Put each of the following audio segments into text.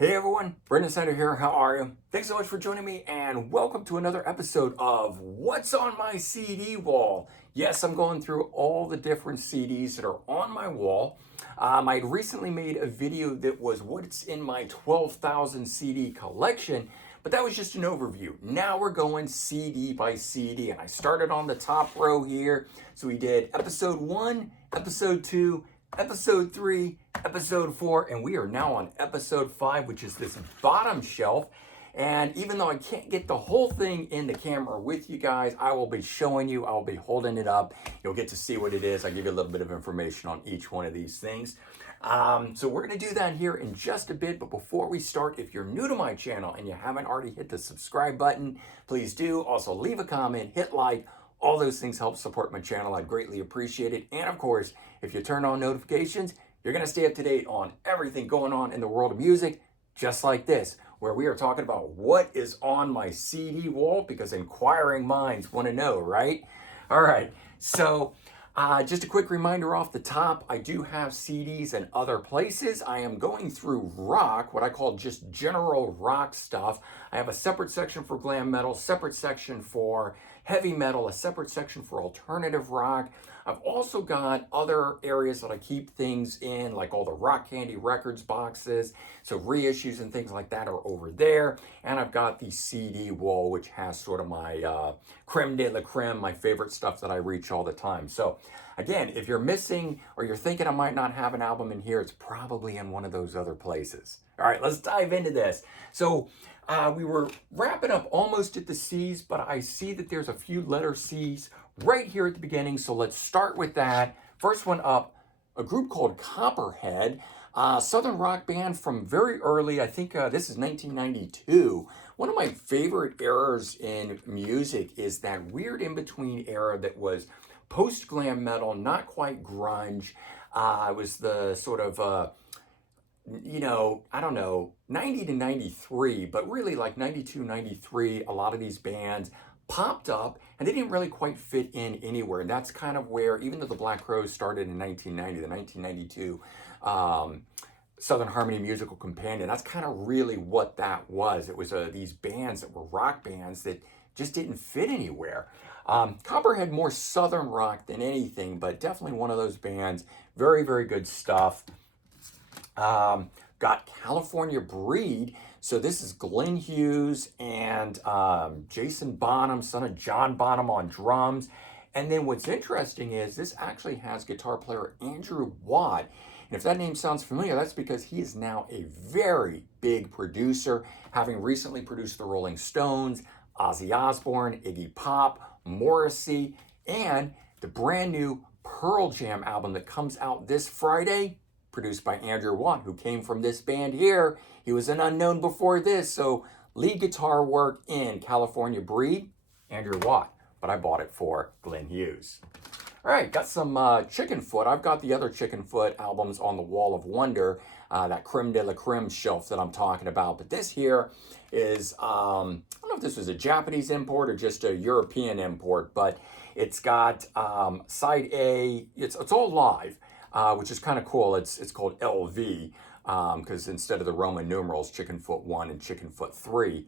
Hey everyone, Brendan Snyder here. How are you? Thanks so much for joining me and welcome to another episode of What's on My CD Wall. Yes, I'm going through all the different CDs that are on my wall. I recently made a video that was what's in my 12,000 CD collection, but that was just an overview. Now we're going CD by CD, and I started on the top row here. So we did episode 1, episode 2, episode 3, episode 4, and we are now on episode 5, which is this bottom shelf. And even though I can't get the whole thing in the camera with you guys, I will be showing you, I'll be holding it up. You'll get to see what it is. I give you a little bit of information on each one of these things. So we're going to do that here in just a bit. But before we start, if you're new to my channel and you haven't already hit the subscribe button, please do. Also leave a comment, hit like. All those things help support my channel. I'd greatly appreciate it. And of course, if you turn on notifications, you're going to stay up to date on everything going on in the world of music, just like this, where we are talking about what is on my CD wall, because inquiring minds want to know, right? All right. So just a quick reminder off the top, I do have CDs in other places. I am going through rock, what I call just general rock stuff. I have a separate section for glam metal, separate section for heavy metal, a separate section for alternative rock. I've also got other areas that I keep things in, like all the Rock Candy Records boxes. So reissues and things like that are over there. And I've got the CD wall, which has sort of my creme de la creme, my favorite stuff that I reach all the time. So again, if you're missing or you're thinking I might not have an album in here, it's probably in one of those other places. All right, let's dive into this. So we were wrapping up almost at the C's, but I see that there's a few letter C's right here at the beginning. So let's start with that. First one up, a group called Copperhead, Southern rock band from very early. I think this is 1992. One of my favorite eras in music is that weird in-between era that was post-glam metal, not quite grunge. It was the sort of I don't know, 90 to 93, but really like 92, 93, a lot of these bands popped up and they didn't really quite fit in anywhere. And that's kind of where, even though the Black Crowes started in 1990, the 1992 Southern Harmony Musical Companion, that's kind of really what that was. It was these bands that were rock bands that just didn't fit anywhere. Copperhead, more Southern rock than anything, but definitely one of those bands. Very, very good stuff. Got California Breed. So this is Glenn Hughes and Jason Bonham, son of John Bonham, on drums. And then what's interesting is this actually has guitar player Andrew Watt. And if that name sounds familiar, that's because he is now a very big producer, having recently produced the Rolling Stones, Ozzy Osbourne, Iggy Pop, Morrissey, and the brand new Pearl Jam album that comes out this Friday, produced by Andrew Watt, who came from this band here. He was an unknown before this, so lead guitar work in California Breed, Andrew Watt, but I bought it for Glenn Hughes. All right, got some Chickenfoot. I've got the other Chickenfoot albums on the Wall of Wonder, that creme de la creme shelf that I'm talking about. But this here is, I don't know if this was a Japanese import or just a European import, but it's got side A, it's all live. Which is kind of cool. It's called LV because instead of the Roman numerals, Chickenfoot 1 and Chickenfoot 3.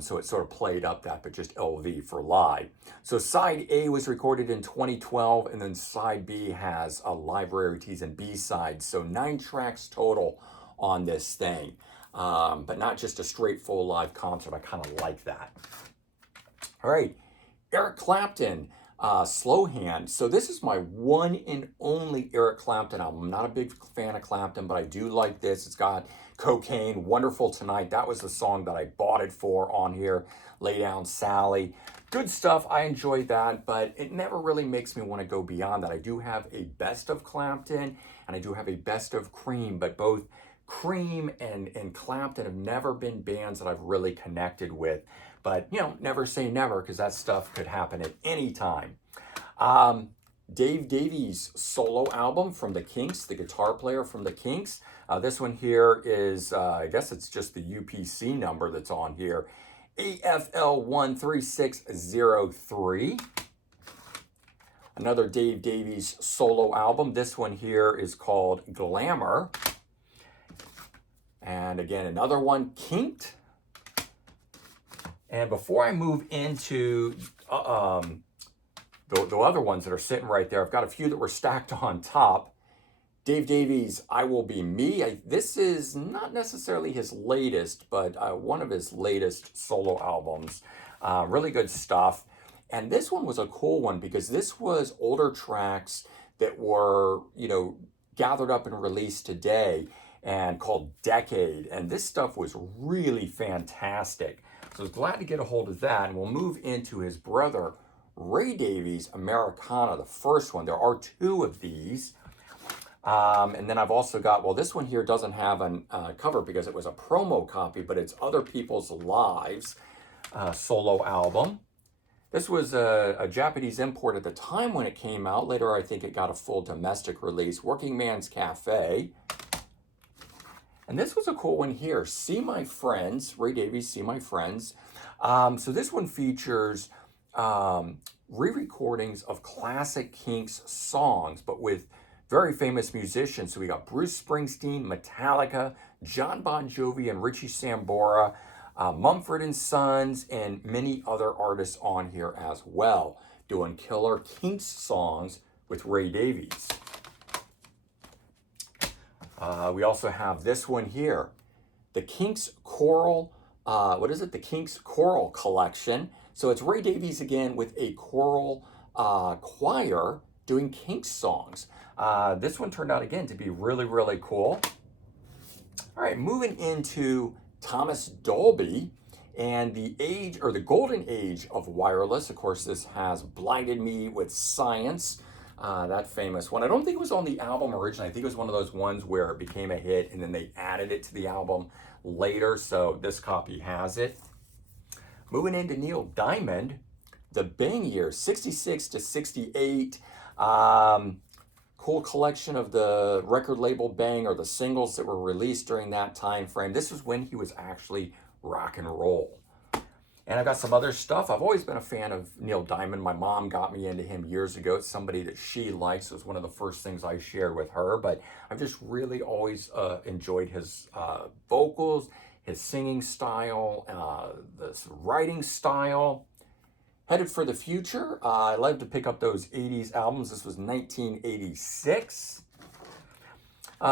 So it sort of played up that, but just LV for live. So side A was recorded in 2012, and then side B has a live rarities and B-sides. So 9 tracks total on this thing, but not just a straight full live concert. I kind of like that. All right, Eric Clapton. Slow Hand. So this is my one and only Eric Clapton album. I'm not a big fan of Clapton, but I do like this. It's got Cocaine, Wonderful Tonight. That was the song that I bought it for on here. Lay Down Sally. Good stuff. I enjoyed that, but it never really makes me want to go beyond that. I do have a best of Clapton and I do have a best of Cream, but both Cream and Clapton have never been bands that I've really connected with. But, never say never, because that stuff could happen at any time. Dave Davies' solo album from the Kinks, the guitar player from the Kinks. This one here is, I guess it's just the UPC number that's on here. AFL13603. Another Dave Davies solo album. This one here is called Glamour. And again, another one, Kinked. And before I move into the other ones that are sitting right there, I've got a few that were stacked on top. Dave Davies, I Will Be Me. This is not necessarily his latest, but one of his latest solo albums. Really good stuff. And this one was a cool one because this was older tracks that were, gathered up and released today and called Decade. And this stuff was really fantastic. So I was glad to get a hold of that. And we'll move into his brother, Ray Davies, Americana, the first one. There are two of these. And then I've also got, this one here doesn't have a cover because it was a promo copy, but it's Other People's Lives solo album. This was a Japanese import at the time when it came out. Later, I think it got a full domestic release. Working Man's Cafe. And this was a cool one here. See My Friends, Ray Davies, See My Friends. So this one features re-recordings of classic Kinks songs, but with very famous musicians. So we got Bruce Springsteen, Metallica, John Bon Jovi, and Richie Sambora, Mumford & Sons, and many other artists on here as well, doing killer Kinks songs with Ray Davies. We also have this one here, the Kinks Choral, the Kinks Choral Collection. So it's Ray Davies again with a choral choir doing Kinks songs. This one turned out again to be really, really cool. All right, moving into Thomas Dolby and the age, or the golden age of wireless. Of course, this has Blinded Me with Science, that famous one. I don't think it was on the album originally. I think it was one of those ones where it became a hit and then they added it to the album later. So this copy has it. Moving into Neil Diamond, the Bang years, 66 to 68. Cool collection of the record label Bang, or the singles that were released during that time frame. This was when he was actually rock and roll. And I've got some other stuff. I've always been a fan of Neil Diamond. My mom got me into him years ago. It's somebody that she likes. It was one of the first things I shared with her. But I've just really always enjoyed his vocals, his singing style, this writing style. Headed for the Future. I love to pick up those 80s albums. This was 1986.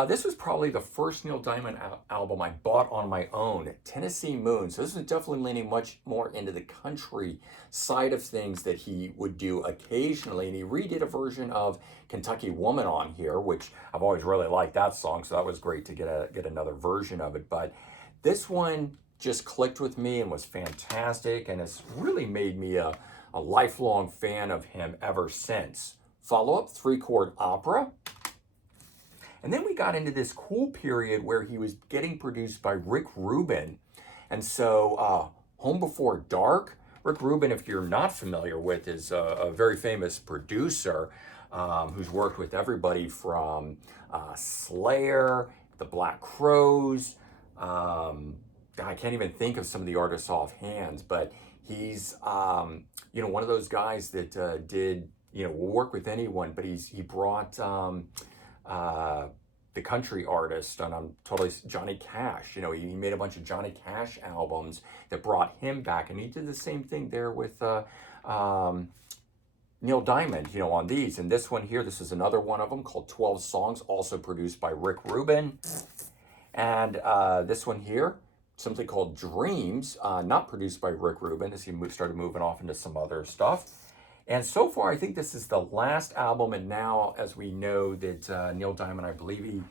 This was probably the first Neil Diamond album I bought on my own, Tennessee Moon. So this was definitely leaning much more into the country side of things that he would do occasionally. And he redid a version of Kentucky Woman on here, which I've always really liked that song. So that was great to get another version of it. But this one just clicked with me and was fantastic, and it's really made me a lifelong fan of him ever since. Follow-up, 3-chord opera. And then we got into this cool period where he was getting produced by Rick Rubin. And so Home Before Dark, Rick Rubin, if you're not familiar with, is a very famous producer who's worked with everybody from Slayer, the Black Crowes, I can't even think of some of the artists offhand, but he's, one of those guys that did, will work with anyone, but he brought the country artist, and I'm totally, Johnny Cash. He made a bunch of Johnny Cash albums that brought him back, and he did the same thing there with Neil Diamond, on these. And this one here, this is another one of them called 12 Songs, also produced by Rick Rubin. And this one here, simply called Dreams, not produced by Rick Rubin, as he started moving off into some other stuff. And so far, I think this is the last album, and now, as we know that Neil Diamond, I believe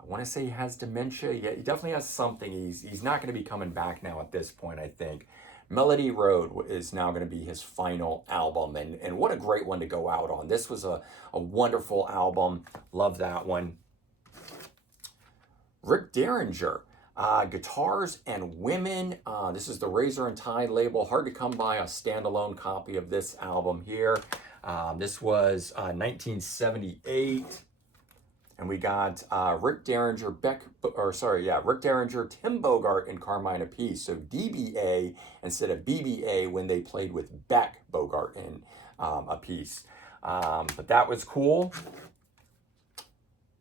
I want to say he has dementia. Yeah, he definitely has something. He's not going to be coming back now at this point, I think. Melody Road is now going to be his final album, and what a great one to go out on. This was a wonderful album. Love that one. Rick Derringer. Guitars and Women. This is the Razor and Tide label. Hard to come by a standalone copy of this album here. This was 1978. And we got Rick Derringer, Rick Derringer, Tim Bogart, and Carmine Appice. So DBA instead of BBA when they played with Beck, Bogart, and Appice. But that was cool.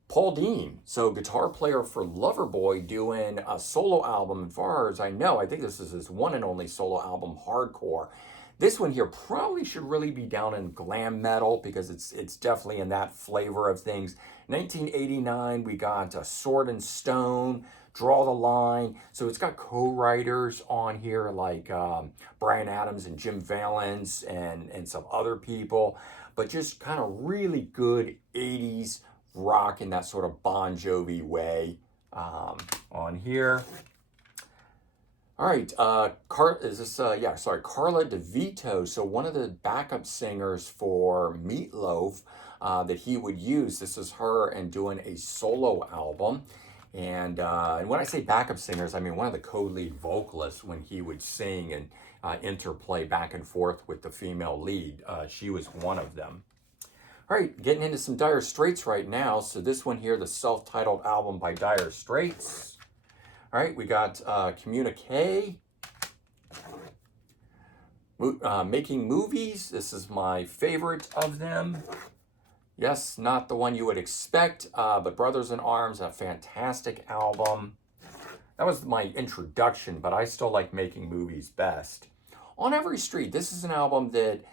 Paul Dean, so guitar player for Loverboy, doing a solo album. As far as I know, I think this is his one and only solo album, Hardcore. This one here probably should really be down in glam metal because it's definitely in that flavor of things. 1989, we got Sword and Stone, Draw the Line. So it's got co-writers on here like Bryan Adams and Jim Valens and some other people, but just kind of really good 80s rock in that sort of Bon Jovi way on here. All right, Carla DeVito. So one of the backup singers for Meatloaf that he would use. This is her and doing a solo album. And when I say backup singers, I mean one of the co-lead vocalists when he would sing and interplay back and forth with the female lead. She was one of them. All right, getting into some Dire Straits right now. So this one here, the self-titled album by Dire Straits. All right, we got Communique, Making Movies. This is my favorite of them. Yes, not the one you would expect, but Brothers in Arms, a fantastic album. That was my introduction, but I still like Making Movies best. On Every Street, this is an album that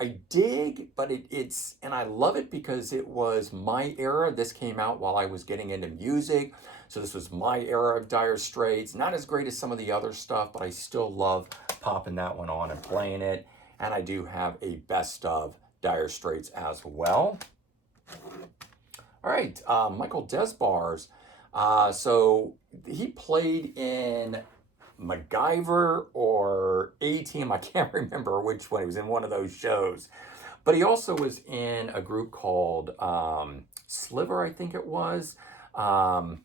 I dig, but and I love it because it was my era. This came out while I was getting into music. So this was my era of Dire Straits. Not as great as some of the other stuff, but I still love popping that one on and playing it. And I do have a best of Dire Straits as well. All right, Michael Desbars. So he played in MacGyver or A-Team. I can't remember which one. He was in one of those shows. But he also was in a group called Sliver, I think it was. No,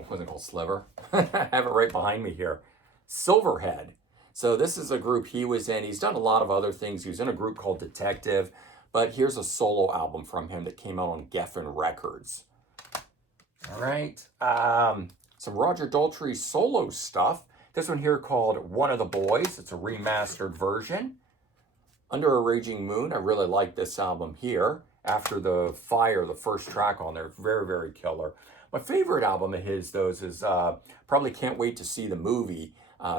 it wasn't called Sliver. I have it right behind me here. Silverhead. So this is a group he was in. He's done a lot of other things. He was in a group called Detective. But here's a solo album from him that came out on Geffen Records. All right. Some Roger Daltrey solo stuff. This one here called One of the Boys. It's a remastered version. Under a Raging Moon. I really like this album here. After the Fire, the first track on there. Very, very killer. My favorite album of his, though, is probably Can't Wait to See the Movie.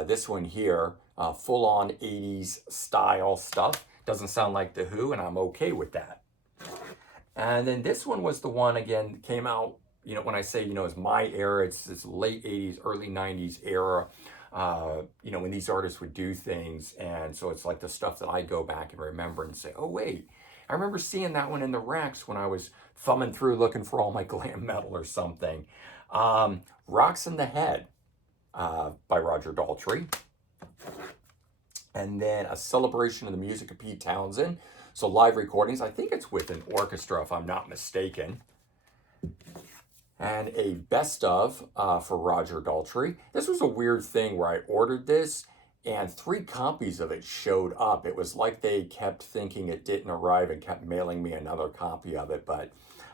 This one here, full-on 80s style stuff. Doesn't sound like The Who, and I'm okay with that. And then this one was the one, again, came out, when I say, it's my era, it's this late 80s, early 90s era, when these artists would do things. And so it's like the stuff that I go back and remember and say, oh, wait, I remember seeing that one in the racks when I was thumbing through looking for all my glam metal or something. Rocks in the Head by Roger Daltrey. And then a celebration of the music of Pete Townsend. So live recordings. I think it's with an orchestra, if I'm not mistaken. And a best of for Roger Daltrey. This was a weird thing where I ordered this and 3 copies of it showed up. It was like they kept thinking it didn't arrive and kept mailing me another copy of it. But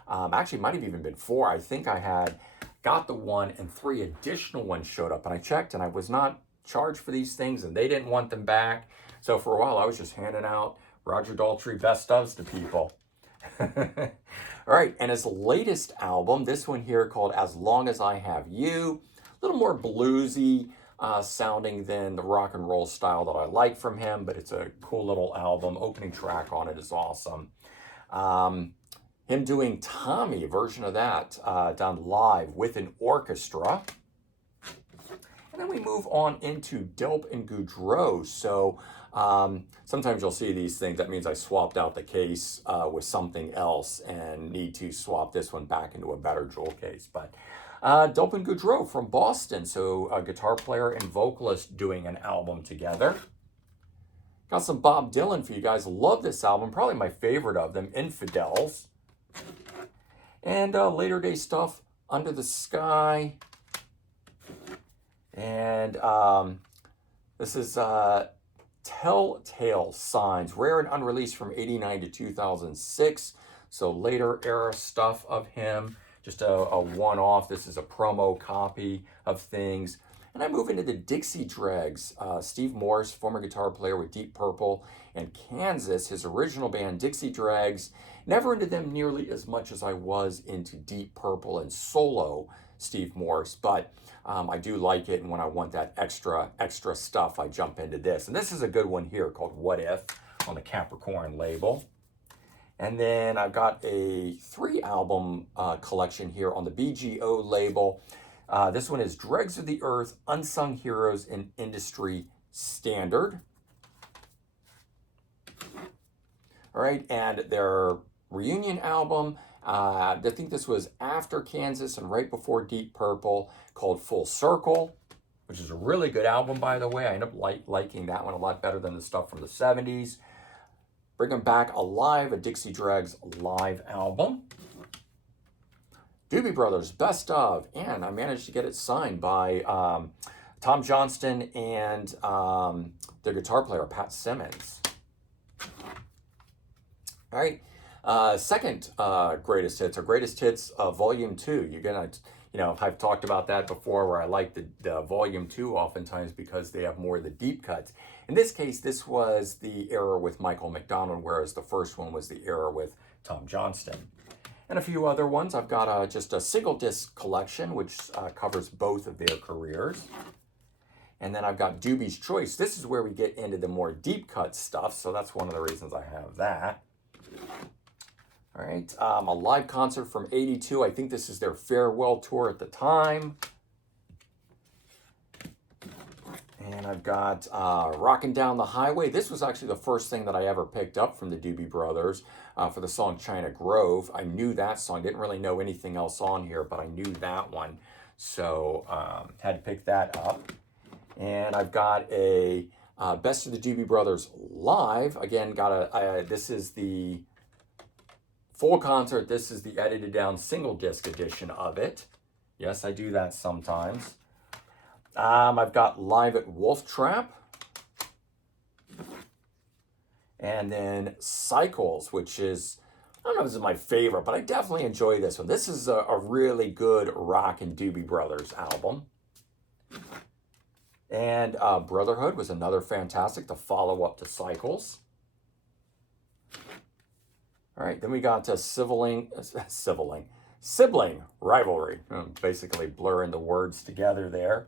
actually, it might have even been 4. I think I had got the one and 3 additional ones showed up. And I checked and I was not charged for these things and they didn't want them back. So for a while, I was just handing out Roger Daltrey best ofs to people. All right, and his latest album, this one here called As Long As I Have You, a little more bluesy sounding than the rock and roll style that I like from him, but it's a cool little album. Opening track on it is awesome. Him doing Tommy, a version of that, done live with an orchestra. And then we move on into Delp and Goudreau. So sometimes you'll see these things. That means I swapped out the case with something else and need to swap this one back into a better jewel case. But Delp and Goudreau from Boston. So a guitar player and vocalist doing an album together. Got some Bob Dylan for you guys. Love this album. Probably my favorite of them, Infidels. And later day stuff, Under the Sky. And this is Telltale Signs, rare and unreleased from 89 to 2006. So later era stuff of him. just a one-off. This is a promo copy of things. And I move into the Dixie Dregs. Steve Morse, former guitar player with Deep Purple and Kansas, his original band Dixie Dregs. Never into them nearly as much as I was into Deep Purple and solo Steve Morse, but I do like it, and when I want that extra stuff, I jump into this. And this is a good one here called What If on the Capricorn label. And then I've got a 3-album collection here on the BGO label. This one is Dregs of the Earth, Unsung Heroes in Industry Standard. All right, and their reunion album, I think this was after Kansas and right before Deep Purple, called Full Circle, which is a really good album, by the way. I end up liking that one a lot better than the stuff from the 70s. Bring them back alive, a Dixie Dregs live album. Doobie Brothers, Best Of, and I managed to get it signed by Tom Johnston and their guitar player, Pat Simmons. All right, second greatest hits, or greatest hits volume 2. You're gonna, I've talked about that before, where I like the volume 2 oftentimes because they have more of the deep cuts. In this case, this was the era with Michael McDonald, whereas the first one was the era with Tom Johnston. And a few other ones. I've got just a single disc collection, which covers both of their careers. And then I've got Doobie's Choice. This is where we get into the more deep cut stuff, so that's one of the reasons I have that. All right, a live concert from '82. I think this is their farewell tour at the time. And I've got Rockin' Down the Highway. This was actually the first thing that I ever picked up from the Doobie Brothers for the song China Grove. I knew that song. Didn't really know anything else on here, but I knew that one. So had to pick that up. And I've got a Best of the Doobie Brothers live. Again, this is the full concert. This is the edited down single disc edition of it. Yes, I do that sometimes. I've got Live at Wolf Trap. And then Cycles, which is, I don't know if this is my favorite, but I definitely enjoy this one. This is a really good rock and Doobie Brothers album. And Brotherhood was another fantastic, the follow-up to Cycles. All right, then we got Sibling Rivalry. Basically blurring the words together there.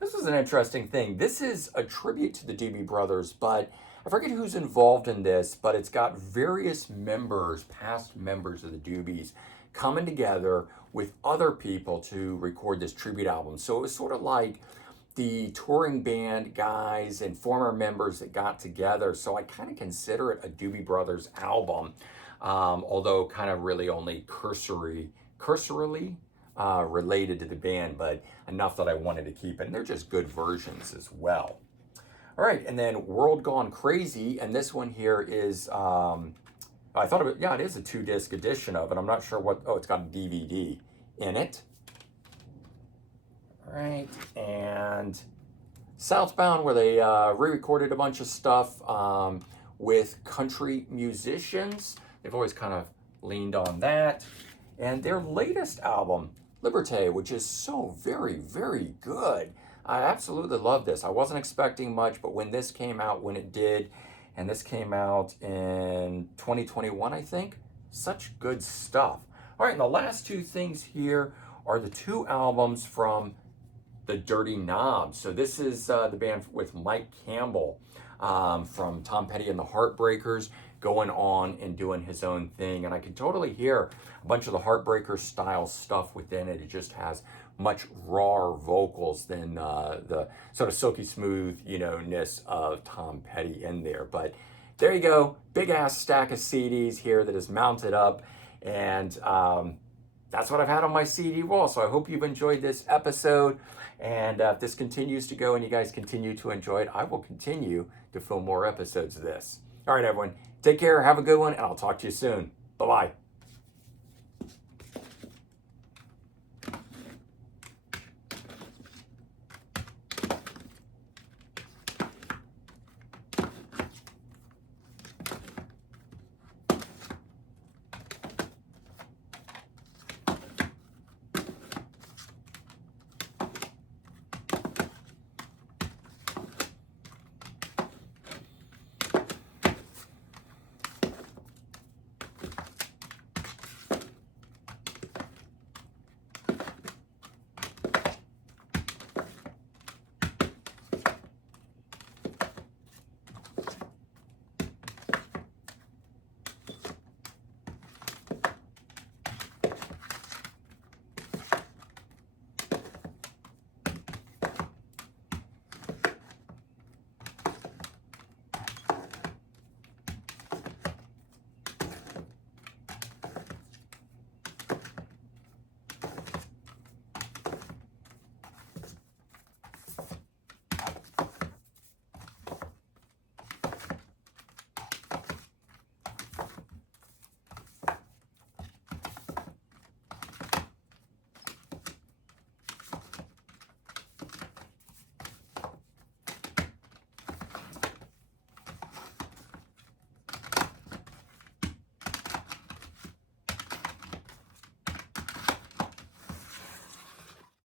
This is an interesting thing. This is a tribute to the Doobie Brothers, but I forget who's involved in this, but it's got various members, past members of the Doobies, coming together with other people to record this tribute album. So it was sort of like the touring band guys and former members that got together. So I kind of consider it a Doobie Brothers album, although kind of really only cursorily related to the band, but enough that I wanted to keep it. And they're just good versions as well. All right, and then World Gone Crazy, and this one here is, I thought of it, yeah, it is a 2-disc edition of it. I'm not sure it's got a DVD in it. All right, and Southbound, where they re-recorded a bunch of stuff with country musicians. They've always kind of leaned on that. And their latest album, Liberté, which is so very, very good. I absolutely love this. I wasn't expecting much, but when this came out, when it did, and this came out in 2021, I think, such good stuff. All right, and the last two things here are the 2 albums from the Dirty Knobs. So this is the band with Mike Campbell from Tom Petty and the Heartbreakers, going on and doing his own thing. And I can totally hear a bunch of the Heartbreaker style stuff within it. It just has much rawer vocals than the sort of silky smooth, ness of Tom Petty in there. But there you go, big ass stack of CDs here that is mounted up, and that's what I've had on my CD wall. So I hope you've enjoyed this episode, and if this continues to go and you guys continue to enjoy it, I will continue to film more episodes of this. All right, everyone, take care, have a good one, and I'll talk to you soon. Bye-bye.